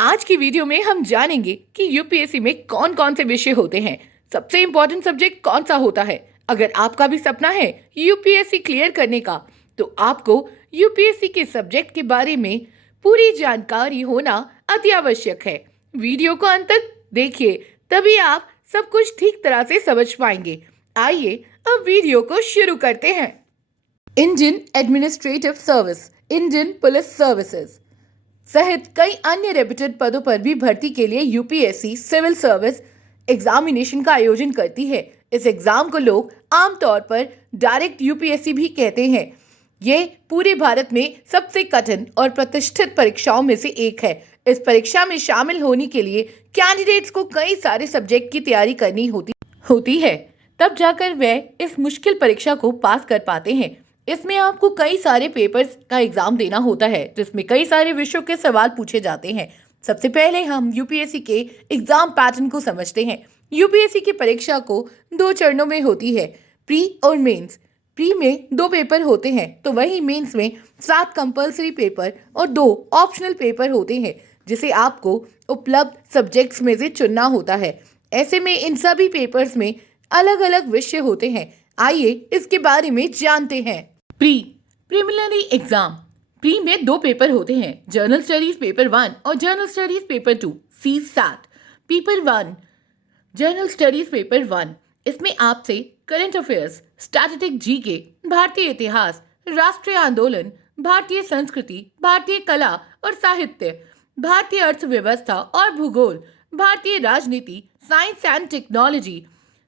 आज की वीडियो में हम जानेंगे कि यूपीएससी में कौन कौन से विषय होते हैं, सबसे इम्पोर्टेंट सब्जेक्ट कौन सा होता है। अगर आपका भी सपना है यूपीएससी क्लियर करने का, तो आपको यूपीएससी के सब्जेक्ट के बारे में पूरी जानकारी होना अति आवश्यक है। वीडियो को अंत तक देखिए, तभी आप सब कुछ ठीक तरह से समझ पाएंगे। आइए अब वीडियो को शुरू करते हैं। Indian administrative service, Indian police services सहित कई अन्य रेप्यूटेड पदों पर भी भर्ती के लिए यूपीएससी सिविल सर्विस एग्जामिनेशन का आयोजन करती है। इस एग्जाम को लोग आमतौर पर डायरेक्ट यूपीएससी भी कहते हैं। ये पूरे भारत में सबसे कठिन और प्रतिष्ठित परीक्षाओं में से एक है। इस परीक्षा में शामिल होने के लिए कैंडिडेट्स को कई सारे सब्जेक्ट की तैयारी करनी होती है, तब जाकर वह इस मुश्किल परीक्षा को पास कर पाते हैं। इसमें आपको कई सारे पेपर्स का एग्जाम देना होता है, जिसमें कई सारे विषयों के सवाल पूछे जाते हैं। सबसे पहले हम यूपीएससी के एग्जाम पैटर्न को समझते हैं। यूपीएससी की परीक्षा को 2 चरणों में होती है, प्री और मेंस। प्री में 2 पेपर होते हैं, तो वही मेंस में 7 कंपल्सरी पेपर और 2 ऑप्शनल पेपर होते हैं, जिसे आपको उपलब्ध सब्जेक्ट्स में से चुनना होता है। ऐसे में इन सभी पेपर्स में अलग अलग विषय होते हैं। आइए इसके बारे में जानते हैं। Preliminary exam. प्री में 2 पेपर होते हैं, जर्नल स्टडीज पेपर 1 और journal studies paper 2, CSAT। Paper 1 journal studies paper 1, इसमें आपसे करंट अफेयर्स, स्टैटिस्टिक जीके, भारतीय इतिहास, राष्ट्रीय आंदोलन, भारतीय संस्कृति, भारतीय कला और साहित्य, भारतीय अर्थव्यवस्था और भूगोल, भारतीय राजनीति, साइंस एंड टेक्नोलॉजी,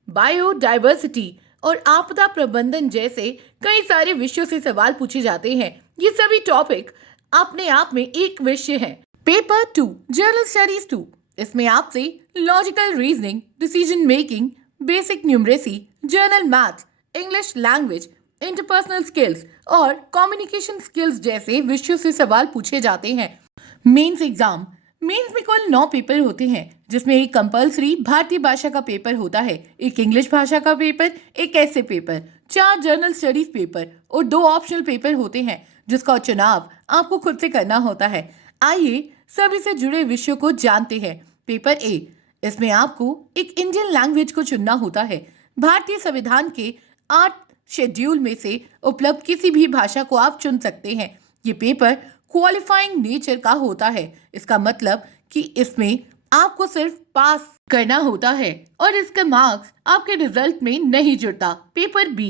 बायोडाइवर्सिटी और आपदा प्रबंधन जैसे कई सारे विषयों से सवाल पूछे जाते हैं। ये सभी टॉपिक अपने आप में एक विषय है। पेपर 2 जर्नल स्टडीज 2, इसमें आपसे logical reasoning, decision making, basic numeracy, journal maths, English language, interpersonal skills और कम्युनिकेशन स्किल्स जैसे विषयों से सवाल पूछे जाते हैं। Mains exam. मेंस में कुल 9 पेपर होते हैं, जिसमें एक कंपल्सरी भारतीय भाषा का पेपर होता है, एक इंग्लिश भाषा का पेपर, एक ऐसे पेपर, 4 जर्नल स्टडीज पेपर और 2 ऑप्शनल पेपर होते हैं, जिसका चुनाव आपको खुद से करना होता है। आइए सभी से जुड़े विषयों को जानते हैं। पेपर A, इसमें आपको एक इंडियन लैंग्वेज को चुनना होता है। भारतीय संविधान के 8 शेड्यूल में से उपलब्ध किसी भी भाषा को आप चुन सकते हैं। ये पेपर क्वालिफाइंग नेचर का होता है। इसका मतलब कि इसमें आपको सिर्फ पास करना होता है और इसका मार्क्स आपके रिजल्ट में नहीं जुड़ता। पेपर B,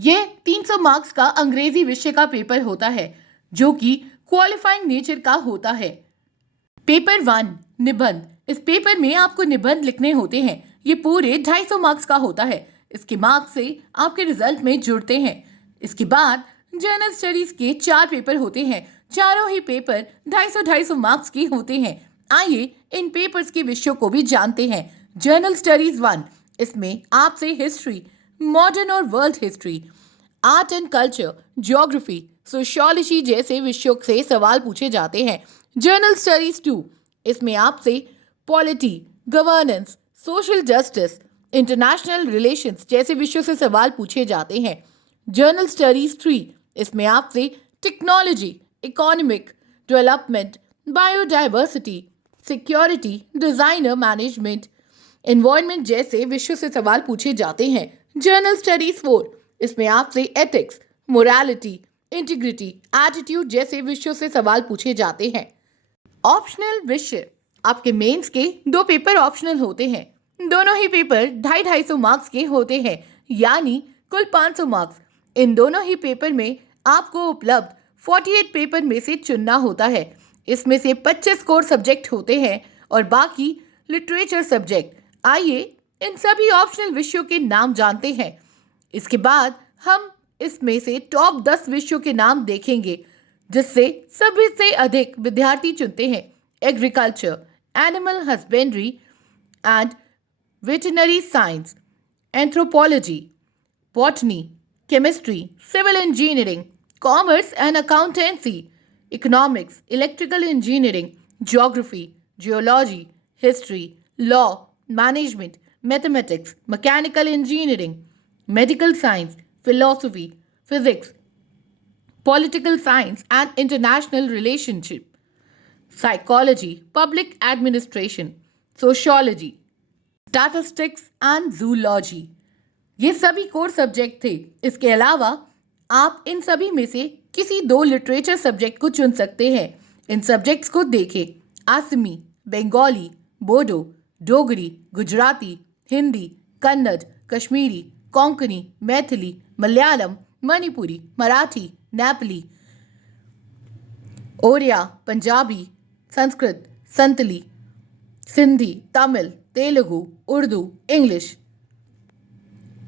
यह 300 मार्क्स का अंग्रेजी विषय का पेपर होता है, जो कि क्वालिफाइंग नेचर का होता है। पेपर 1 निबंध। इस पेपर में आपको निबंध लिखने होते हैं। ये पूरे 250 मार्क्स का होता है। इसके मार्क्स से आपके रिजल्ट में जुड़ते हैं। इसके बाद जर्नल स्टडीज के 4 पेपर होते हैं। चारों ही पेपर 250 मार्क्स के होते हैं। आइए इन पेपर्स के विषयों को भी जानते हैं। जर्नल स्टडीज 1, इसमें आपसे हिस्ट्री, मॉडर्न और world history, art and culture, geography, sociology जैसे विषयों से सवाल पूछे जाते हैं। जर्नल स्टडीज 2, इसमें आपसे polity, governance, social justice, international relations जैसे विषयों से सवाल पूछे जाते हैं। जर्नल स्टडीज 3, इसमें आपसे technology, economic development, biodiversity, security, designer management, environment जैसे विषयों से सवाल पूछे जाते हैं। जर्नल स्टडीज 4, इसमें आपसे एथिक्स, मोरालिटी, इंटीग्रिटी, एटीट्यूड जैसे विषयों से सवाल पूछे जाते हैं। ऑप्शनल विषय। आपके मेंस के 2 पेपर ऑप्शनल होते हैं। दोनों ही पेपर 250 मार्क्स के होते हैं, यानी कुल 500 मार्क्स। इन दोनों ही पेपर में आपको उपलब्ध 48 पेपर में से चुनना होता है। इसमें से 25 कोर सब्जेक्ट होते हैं और बाकी लिटरेचर सब्जेक्ट। आइए इन सभी ऑप्शनल विषयों के नाम जानते हैं। इसके बाद हम इसमें से टॉप 10 विषयों के नाम देखेंगे, जिससे सभी से अधिक विद्यार्थी चुनते हैं। Agriculture, animal husbandry and veterinary science, anthropology, botany, chemistry, civil engineering, commerce and accountancy, economics, electrical engineering, geography, geology, history, law, management, mathematics, mechanical engineering, medical science, philosophy, physics, political science and international relationship, psychology, public administration, sociology, statistics and zoology. ये सभी core subject थे। इसके अलावा आप इन सभी में से किसी 2 लिटरेचर सब्जेक्ट को चुन सकते हैं। इन सब्जेक्ट्स को देखें: असमी, बंगाली, बोडो, डोगरी, गुजराती, हिंदी, कन्नड़, कश्मीरी, कोंकणी, मैथिली, मलयालम, मणिपुरी, मराठी, नेपाली, ओडिया, पंजाबी, संस्कृत, संतली, सिंधी, तमिल, तेलुगु, उर्दू, इंग्लिश।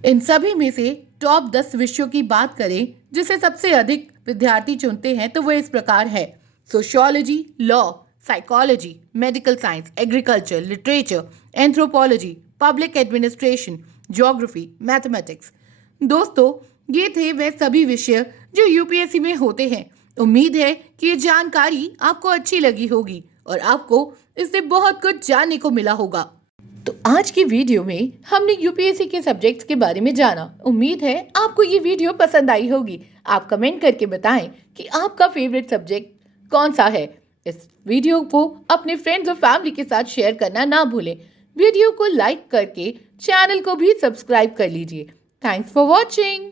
इन सभी में से टॉप 10 विषयों की बात करें जिसे सबसे अधिक विद्यार्थी चुनते हैं तो वह इस प्रकार है: sociology, law, psychology, medical science, agriculture, literature, anthropology, public administration, geography, mathematics. दोस्तों, ये थे वह सभी विषय जो यूपीएससी में होते हैं। उम्मीद है कि ये जानकारी आपको अच्छी लगी होगी और आपको इससे बहुत कुछ जानने को मिला होगा। तो आज की वीडियो में हमने यूपीएससी के सब्जेक्ट्स के बारे में जाना। उम्मीद है आपको ये वीडियो पसंद आई होगी। आप कमेंट करके बताएं कि आपका फेवरेट सब्जेक्ट कौन सा है। इस वीडियो को अपने फ्रेंड्स और फैमिली के साथ शेयर करना ना भूलें। वीडियो को लाइक करके चैनल को भी सब्सक्राइब कर लीजिए। Thanks for watching.